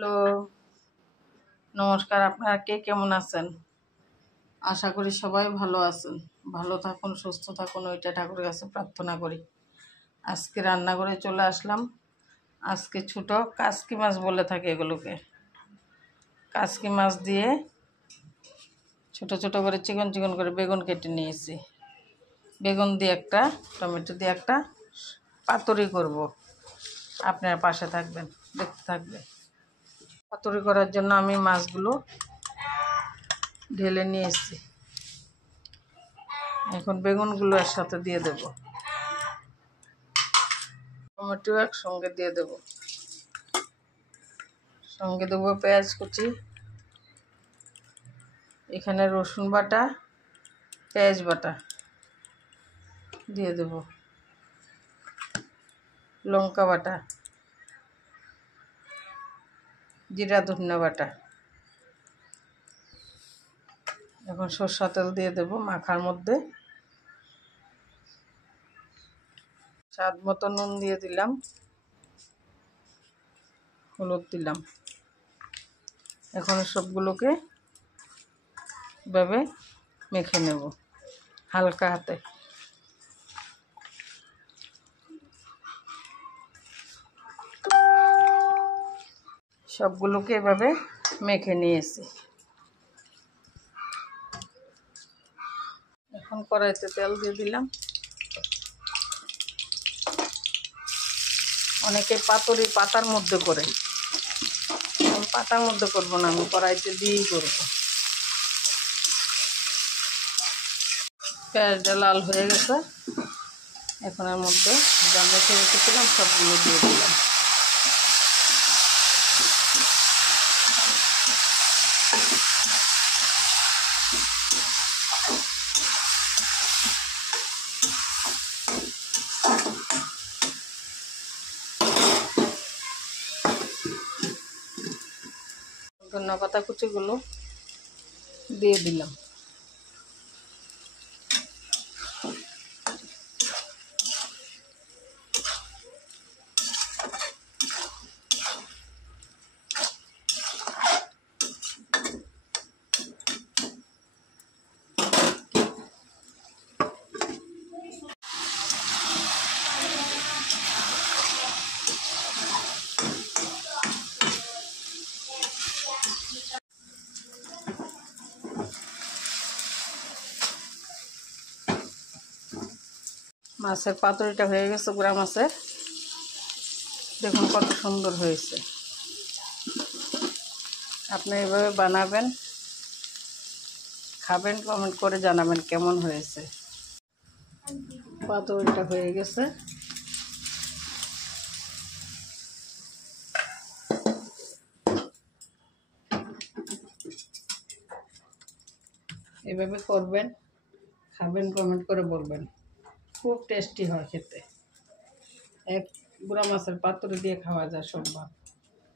Hello, নমস্কার। আপনারা কে কেমন আছেন? আশা করি সবাই ভালো আছেন। ভালো থাকুন, সুস্থ থাকুন, ওইটা ঠাকুরের কাছে প্রার্থনা করি। আজকে রান্নাঘরে চলে আসলাম। আজকে ছোটো কাসকি মাছ বলে থাকে এগুলোকে। কাসকি মাছ দিয়ে ছোট ছোট করে চিকন চিকন করে বেগুন কেটে নিয়েছি। বেগুন দিয়ে একটা, টমেটো দিয়ে একটা পাতুরি করব। আপনারা পাশে থাকবেন, দেখতে থাকবেন। পাতুরি করার জন্য আমি মাছগুলো ঢেলে নিয়ে এসেছি। এখন বেগুনগুলো এর সাথে দিয়ে দেব, টমেটো একসঙ্গে দিয়ে দেব, সঙ্গে দেবো পেঁয়াজ কুচি, এখানে রসুন বাটা, পেঁয়াজ বাটা দিয়ে দেব, লঙ্কা বাটা, জিরা ধনিয়া বাটা। এখন সরষা তেল দিয়ে দেব মাখার মধ্যে। স্বাদ মতো নুন দিয়ে দিলাম, হলুদ দিলাম। এখন সবগুলোকে এভাবে মেখে নেব হালকা হাতে। সবগুলোকে এভাবে মেখে নিয়েছি। এখন কড়াইতে তেল দিয়ে দিলাম। অনেকে পাতুরি পাতার মধ্যে করে, আমি পাতার মধ্যে করবো না, আমি কড়াইতে দিয়েই করবো। পেঁয়াজটা লাল হয়ে গেছে। এখন এর মধ্যে যা মেখে রেখেছিলাম সবগুলো দিয়ে দিলাম। ধনিয়া পাতা কুচিগুলো দিয়ে দিলাম। মাছের পাতুরিটা হয়ে গেছে, গুঁড়া মাছের। দেখুন কত সুন্দর হয়েছে। আপনি এভাবে বানাবেন, খাবেন, কমেন্ট করে জানাবেন কেমন হয়েছে। পাতুরিটা হয়ে গেছে। এভাবে করবেন, খাবেন, কমেন্ট করে বলবেন। খুব টেস্টি হয় খেতে। এক গুঁড়া মাছের পাতুরি দিয়ে খাওয়া যায় সব ভাত।